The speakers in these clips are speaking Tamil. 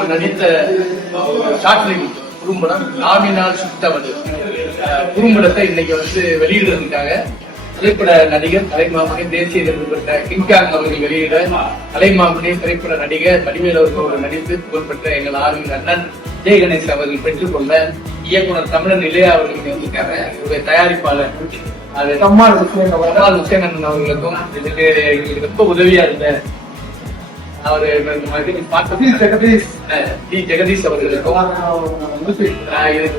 அவர் நடித்த ஷார்ட் பிலிம் குறும்படம் நாவினால் சுட்டவது குறும்படத்தை இன்னைக்கு வெளியிடுறதுக்காக திரைப்பட நடிகர் கலைமாமணி தேசிய விருது பெற்ற கிங்காங் அவர்கள் வெளியிட கலைமாமணி திரைப்பட நடிகர் வடிவேல் அவர்கள் நடித்து புகழ்பெற்ற எங்கள் ஆர்வலர் அண்ணன் ஜெய் கணேஷ் அவர்கள் பெற்றுக்கொண்ட இயக்குனர் தமிழன் இளையா அவர்களுக்கு வந்திருக்காங்க. இவருடைய தயாரிப்பாளர் அது கம்மால் ஹுசேன் அண்ணன் அவர்களுக்கும் இதுக்கு எங்களுக்கு ரொம்ப உதவியா இருந்த அவரு ஜெகதீஷ் அவர்களுக்கும் இதுக்கு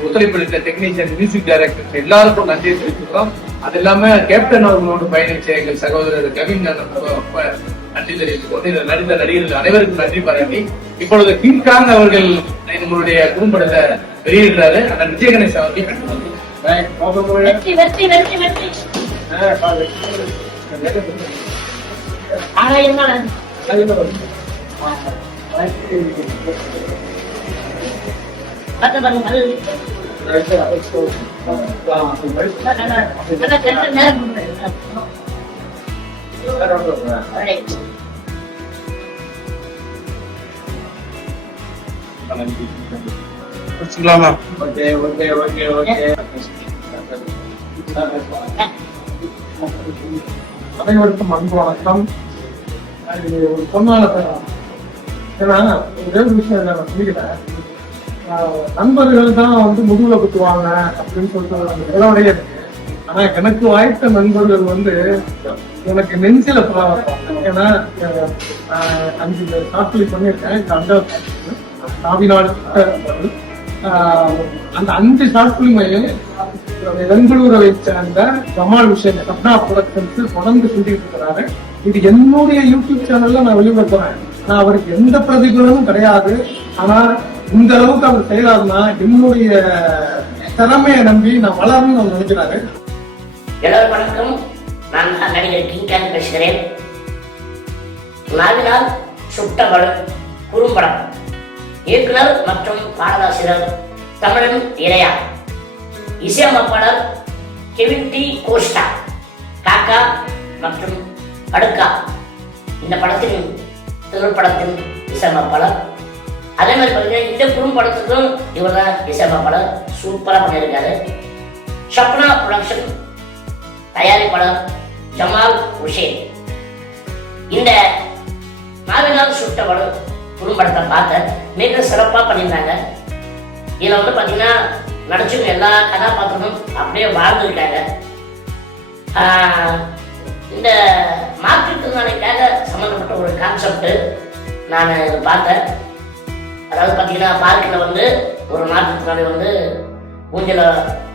ஒத்துழைப்பளித்த டெக்னீஷியன் மியூசிக் டைரக்டர் எல்லாருக்கும் நன்றி தெரிவிக்கிறோம். அது இல்லாம கேப்டன் அவர்களோடு பயணிச்ச எங்கள் சகோதரர் கவின் நன்றி தெரிவித்துக் கொண்டு இதில் நடித்த நடிகர்கள் அனைவருக்கும் நன்றி பாராட்டி இப்பொழுது கிங்காங் அவர்கள் நம்மளுடைய குறும்படத்தை வெளியிடுறாரு. அந்த விஜய் கணேஷ் அவர்கள் அனைவருக்கும் அன்பு வணக்கம். ஒரு பொண்ணால ஒரே ஒரு விஷயம் நான் சொல்லிக்கிறேன். நண்பர்கள் தான் முதுகுல குத்துவாங்க அப்படின்னு சொல்லிட்டு நிலவடைய இருக்கு. ஆனா எனக்கு வாய்த்த நண்பர்கள் எனக்கு நெஞ்சில பரவாயில்ல. ஏன்னா 5 ஷார்ட் பண்ணியிருக்கேன். அந்த 5 ஷார்ட் பிலிமையும் பெங்களூரை சேர்ந்த ஜமால் ஹுசேன் சப்னா ப்ரொடக்ஷன்ஸ் தொடர்ந்து செஞ்சுட்டு இருக்கிறாரு. இது என்னுடைய யூடியூப் சேனல்ல நான் வெளியிட போறேன். ஆனா அவருக்கு எந்த பிரதிபலனும் கிடையாது. ஆனா இந்த அளவுக்கு அவர் செய்யறாருன்னா என்னுடைய திறமையை நம்பி நான் வளரணும்னு அவர் நினைக்கிறாரு. எல்லாரும் வணக்கம். நான் நடிகர் கிங்காங் பேசுகிறேன். நாவினால் சுட்டவள் குறும்படம் இயக்குனர் மற்றும் பாடலாசிரியர் தமிழன் இளையா, இசையமைப்பாளர் கெவின் டி கோஸ்டா, காக்கா மற்றும் அடுக்கா இந்த படத்தின் திரைப்படத்தின் இசையமைப்பாளர். அதே மாதிரி பார்த்தீங்கன்னா இந்த குறும்படத்துக்கும் இவர் தான் இசையமைப்பாளர். சூப்பராக பண்ணியிருக்காரு. சப்னா ப்ரொடக்ஷன் தயாரிப்பாளர் ஜமால் ஹுசேன். இந்த நாவினால் சுட்டவள் குறும்படத்தை பார்த்த மிக சிறப்பாக பண்ணியிருந்தாங்க. இதில் பார்த்தீங்கன்னா நடிச்சும் எல்லா கதாபாத்திரமும் அப்படியே வாழ்ந்துருக்காங்க. இந்த மாற்றுத்திறனாளிக்காக சம்மந்தப்பட்ட ஒரு கான்செப்ட் நான் இதை பார்த்தேன். அதாவது பார்த்தீங்கன்னா பார்க்கில் ஒரு மாற்றுத்திறனாளி ஊஞ்சல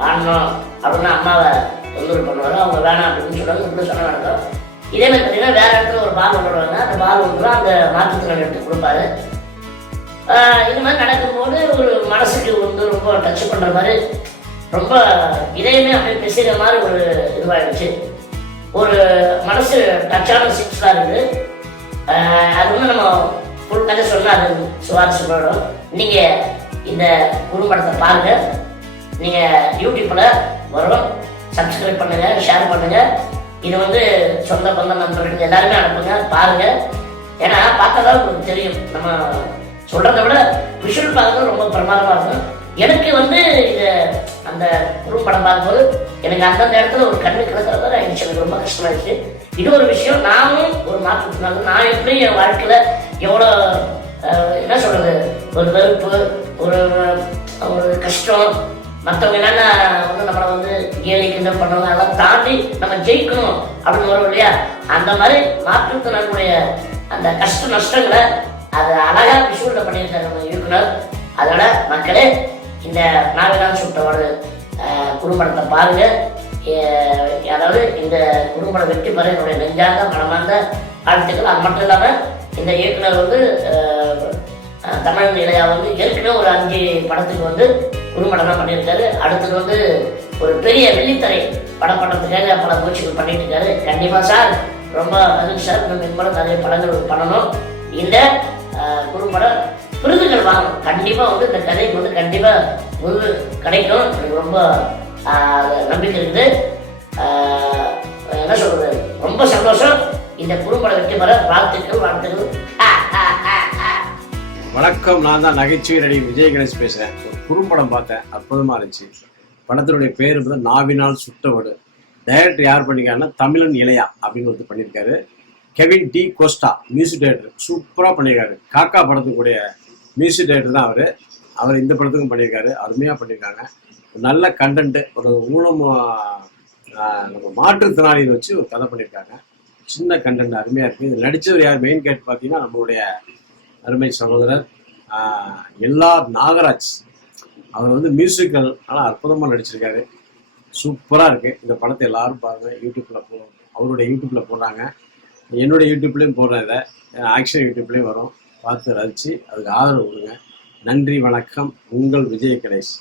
ஆடணும் அப்படின்னு அம்மாவை தொந்தரவு பண்ணுவாங்க. அவங்க வேணாம் அப்படின்னு சொல்லுவாங்க. இப்படி சொன்ன நடக்கும். இதே மாதிரி பார்த்தீங்கன்னா வேற இடத்துல ஒரு பால் விடுவாங்க. அந்த பால் விட்டுலாம் அந்த மாற்றுத்திறனாளி எடுத்து கொடுப்பாரு. இது மாதிரி நடக்கும்போது ஒரு மனசுக்கு ரொம்ப டச் பண்ணுற மாதிரி ரொம்ப இதையுமே அப்படியே பேசுகிற மாதிரி ஒரு இதுவாகிடுச்சு. ஒரு மனசு டச்சான சீன்ஸ்லாம் இருக்குது. அது நம்ம ஃபுல் கதை சொன்னால் அது சுவாரஸ்யப்படும். நீங்கள் இந்த குறும்படத்தை பாருங்கள். நீங்கள் யூடியூப்பில் வரும். சப்ஸ்கிரைப் பண்ணுங்கள், ஷேர் பண்ணுங்கள். இது சொந்த பந்த நண்பர்கள் எல்லாருமே அனுப்புங்க, பாருங்கள். ஏன்னா பார்த்தாதான் உங்களுக்கு தெரியும். நம்ம சொல்கிறத விட விஷுவல் பார்க்கறது ரொம்ப பிரமாதமாக இருக்கும். எனக்கு இது அந்த குறும்படம் பார்க்கும்போது எனக்கு அந்தந்த இடத்துல ஒரு கண்ணு கிடக்கிறத எனக்கு ரொம்ப கஷ்டமாயிடுச்சு. இது ஒரு விஷயம். நானும் ஒரு மாற்றுத்திறனாளி. நான் எப்படி என் வாழ்க்கையில் எவ்வளோ என்ன சொல்கிறது, ஒரு வெறுப்பு, ஒரு ஒரு கஷ்டம், மற்றவங்க என்னென்ன நம்மளை கேலி கிண்டல் பண்ணுவாங்க, அதெல்லாம் தாண்டி நம்ம ஜெயிக்கணும் அப்படின்னு வரும் இல்லையா? அந்த மாதிரி மாற்றுத்திறனாளுடைய அந்த கஷ்ட நஷ்டங்களை அதை அழகாக விஷுவலில் பண்ணியிருக்காரு நம்ம இயக்குனர். அதோட மக்களே இந்த நாவினால் சுட்டவள் குறும்படத்தை பாருங்க. அதாவது இந்த குறும்படம் வெற்றி பெற என்னுடைய நெஞ்சார்ந்த மனமார்ந்த வாழ்த்துக்கள். அது மட்டும் இல்லாமல் இந்த இயக்குனர் தமிழன் இளையா ஏற்கனவே ஒரு 5 படத்துக்கு குறும்படம் தான் பண்ணியிருக்காரு. அடுத்தது ஒரு பெரிய வெள்ளித்தரை படம் பண்ணுறதுக்காக பல முயற்சிகள் பண்ணிட்டு இருக்காரு. கண்டிப்பாக சார் ரொம்ப மகிழ்ச்சி சார். இன்னும் பின்படம் நிறைய படங்கள் பண்ணணும். இந்த குறும்படம் விருதுகள் வாங்கணும். கண்டிப்பாக இந்த கதைக்கு கண்டிப்பாக விருது கிடைக்கும். எனக்கு ரொம்ப நம்பிக்கை இருக்குது. என்ன சொல்றது, ரொம்ப சந்தோஷம். இந்த குறும்படம் வெற்றி பெற வாழ்த்துக்கள். வணக்கம், நான் தான் நகைச்சுவை நடிகர் விஜய் கணேஷ் பேசுகிறேன். ஒரு குறும்படம் பார்த்தேன், அற்புதமாக இருந்துச்சு. படத்தினுடைய பேர் வந்து நாவினால் சுட்டவடு. டைரக்டர் யார் பண்ணியிருக்காருன்னா தமிழன் இளையா அப்படின்னு ஒருத்தர் பண்ணியிருக்காரு. கெவின் டி கோஸ்டா மியூசிக் டைரக்டர், சூப்பராக பண்ணியிருக்காரு. காக்கா படத்துக்குடைய மியூசிக் டைரக்டர் தான் அவர் இந்த படத்துக்கும் பண்ணியிருக்காரு. அருமையாக பண்ணியிருக்காங்க. நல்ல கண்டென்ட்டு, ஒரு ஊனம் நம்ம மாற்றுத்திறனாளியை வச்சு ஒரு கதை பண்ணியிருக்காங்க. சின்ன கண்டென்ட் அருமையாக இருக்குது. இது நடித்தவர் யார் மெயின் கேட் பார்த்தீங்கன்னா நம்மளுடைய அருமை சகோதரர் எல்ஆர் நாகராஜ். அவர் வந்து மியூசிக்கல் ஆனால் அற்புதமாக நடிச்சிருக்காரு. சூப்பராக இருக்குது. இந்த படத்தை எல்லாரும் பாருங்க. யூடியூப்பில் அவருடைய யூடியூப்பில் போடுறாங்க, என்னுடைய யூடியூப்லேயும் போடுறேன். இதை ஆக்ஷன் யூடியூப்லேயும் வரும். பார்த்து ரசித்து அதுக்கு ஆதரவு கொடுங்க. நன்றி, வணக்கம். உங்கள் விஜய் கணேஷ்.